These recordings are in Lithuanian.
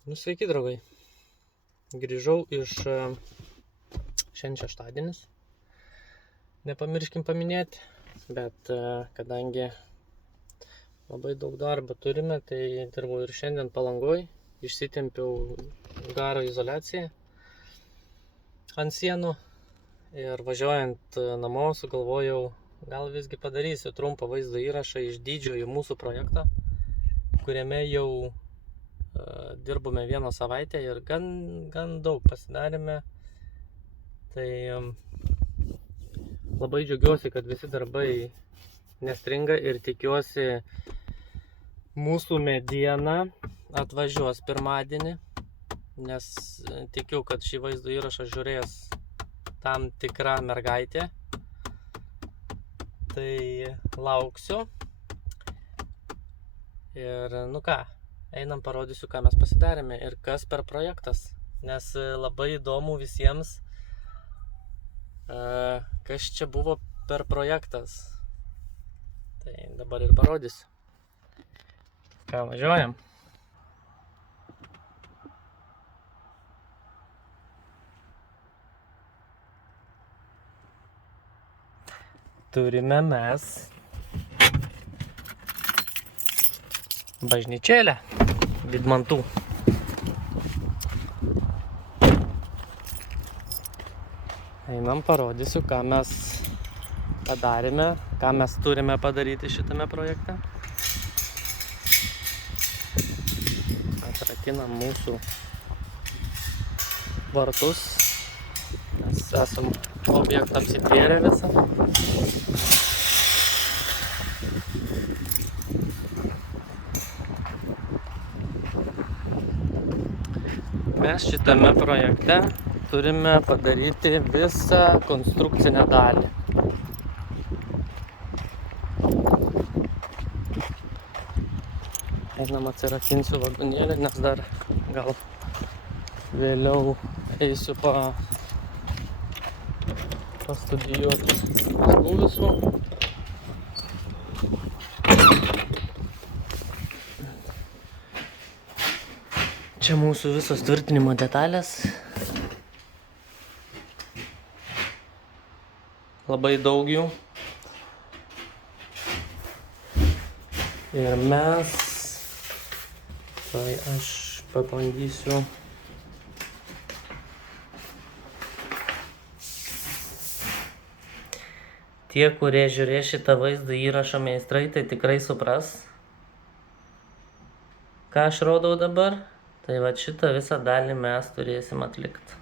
Sveiki, draugai. Grįžau iš šiandien šeštadienis. Nepamirškim paminėti, bet kadangi labai daug darbo turime, tai dirbau ir šiandien Palangoj. Išsitempiau garo izoliaciją ant sienų ir važiuojant namo sugalvojau, gal visgi padarysiu trumpą vaizdo įrašą iš didžiojo mūsų projekto, kuriame jau dirbome vieną savaitę ir gan daug pasidarėme. Tai labai džiaugiuosi, kad visi darbai nestringa ir tikiuosi mūsų mediena atvažiuos pirmadienį, nes tikiu, kad šį vaizdo įrašą žiūrės tam tikra mergaitė. Tai lauksiu. Ir einam parodysiu, ką mes pasidarėme ir kas per projektas, nes labai įdomu visiems, kas čia buvo per projektas. Tai dabar ir parodysiu. Ką, važiuojam? Turime mes bažnyčėlę Vydmantų. Einam, parodysiu, ką mes padarėme, ką mes turime padaryti šitame projekte. Atrakinam mūsų vartus. Mes esam objektą apsitvėrę visą. Mes šitame projekte turime padaryti visą konstrukcinę dalį. Einam, atsirakinsiu vagonėlį, nes dar gal vėliau eisiu pastudijuoti paskų visų. Čia mūsų visos tvirtinimo detalės. Labai daug jų. Ir mes, tai aš pabandysiu tie, kurie žiūrės šitą vaizdo įrašą meistrai, tai tikrai supras, ką aš rodau dabar. Tai va šitą visą dalį mes turėsim atlikti.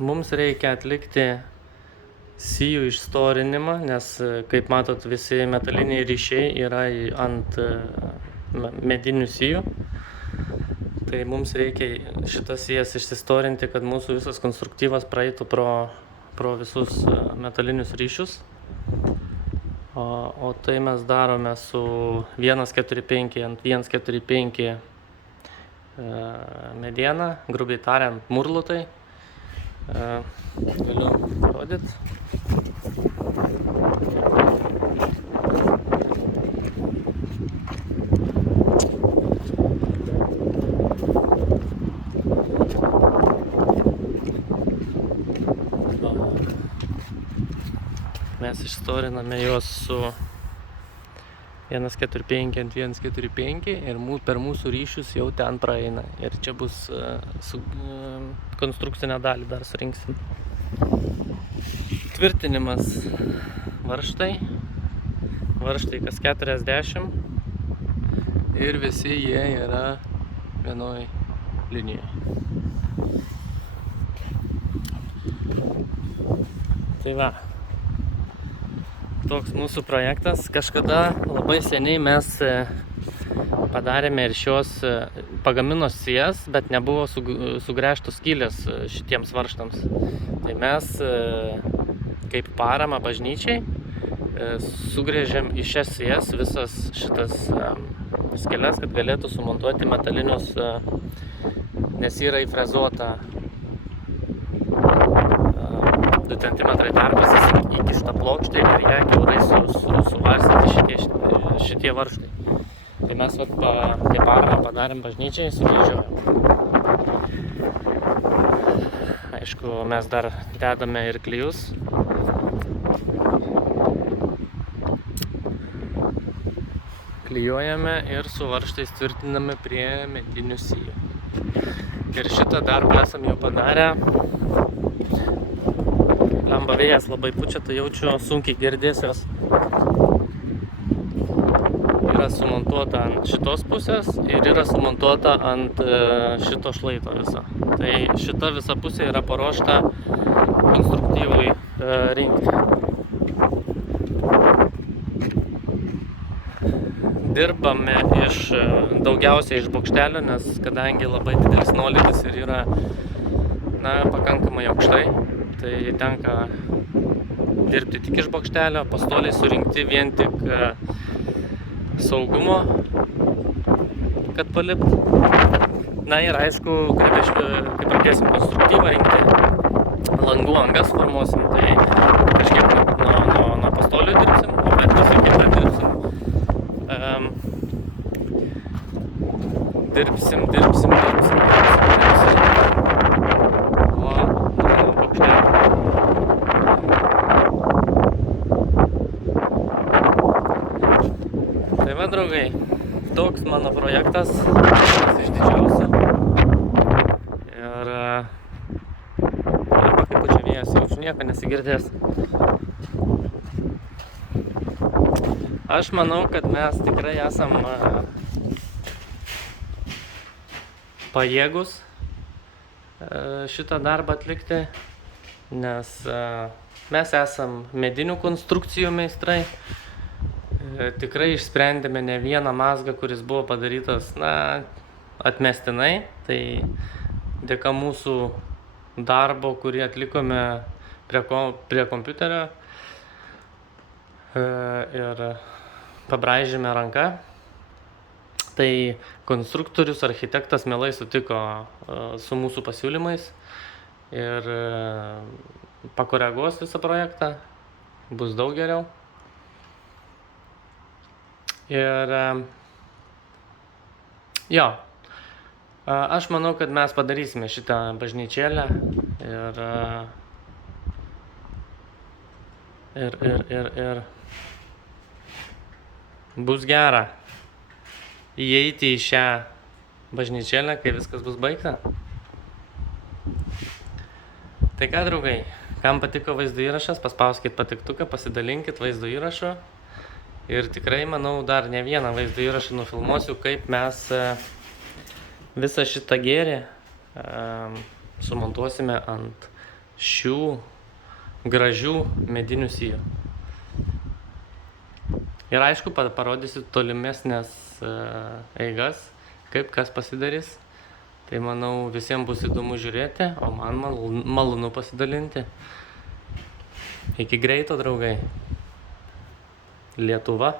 Mums reikia atlikti sijų išstorinimą, nes, kaip matot, visi metaliniai ryšiai yra ant medinių sijų. Tai mums reikia šitas sijas išsistorinti, kad mūsų visas konstruktyvas praeitų pro visus metalinius ryšius. O tai mes darome su 145 ant 145 mediena, grubiai tariant, murlutai. Galiu parodyti. Mes išstoriname juos su 145 ant 145 ir per mūsų ryšius jau ten praeina. Ir čia bus konstrukcinę dalį dar surinksim. Tvirtinimas varžtai kas 40 ir visi jie yra vienoj linijoje. Tai va. Toks mūsų projektas. Kažkada labai seniai mes padarėme ir šios pagamino sijas, bet nebuvo sugręžtos skylės šitiems varžtams. Tai mes kaip paramą bažnyčiai sugrėžėm į šias sijas visas šitas skyles, kad galėtų sumontuoti metalinius, nes yra įfrezuota 2 cm tarpas įkišta plokštė ir ją kiaurai šitie varžtai. Tai mes vat kaip paramą padarėm bažnyčiai, sukryžiuojam. Aišku, mes dar dedame ir klijus. Klijuojame ir su varžtais tvirtiname prie medinių sijų. Ir šitą darbą esam jau padarę. Lemba vėjas labai pučia, tai jaučiu sunkiai girdėsios. Yra sumontuota ant šitos pusės ir yra sumontuota ant šito šlaito viso. Tai šita visa pusė yra paruošta konstruktyvui rinkti. Dirbame daugiausiai iš bokštelio, nes kadangi labai didelis nuolydis ir yra pakankamai aukštai, tai tenka dirbti tik iš bokštelio, pastoliai surinkti vien tik saugumo, kad palipt. Na ir aišku, kai pradėsim konstruktyvą rinkti, langų angas formuosim, tai kažkiek nuo pastolių dirbsim, o bet visą kitą dirbsim. Dirbsim. O bokštelio. Tai va, draugai, toks mano projektas, vienas iš didžiausių. Ir kaip pučia vėjas, jaučiu nieko nesigirdės. Aš manau, kad mes tikrai esam pajėgus šitą darbą atlikti, nes mes esam medinių konstrukcijų meistrai. Tikrai išsprendėme ne vieną mazgą, kuris buvo padarytas atmestinai. Tai dėka mūsų darbo, kurį atlikome prie kompiuterio ir pabraižėme ranką. Tai konstruktorius, architektas mielai sutiko su mūsų pasiūlymais ir pakoreguos visą projektą, bus daug geriau. Ir jo, aš manau, kad mes padarysime šitą bažnyčėlę ir bus gera įeiti į šią bažnyčėlę, kai viskas bus baigta. Tai ką, draugai, kam patiko vaizdo įrašas, paspauskit patiktuką, pasidalinkit vaizdo įrašu. Ir tikrai, manau, dar ne vieną vaizdo įrašą nufilmuosiu, kaip mes visą šitą gėrį sumontuosime ant šių gražių medinių sijų. Ir aišku, parodysiu tolimesnės eigas, kaip kas pasidarys. Tai manau, visiems bus įdomu žiūrėti, o man malonu pasidalinti. Iki greito, draugai. Lietuva.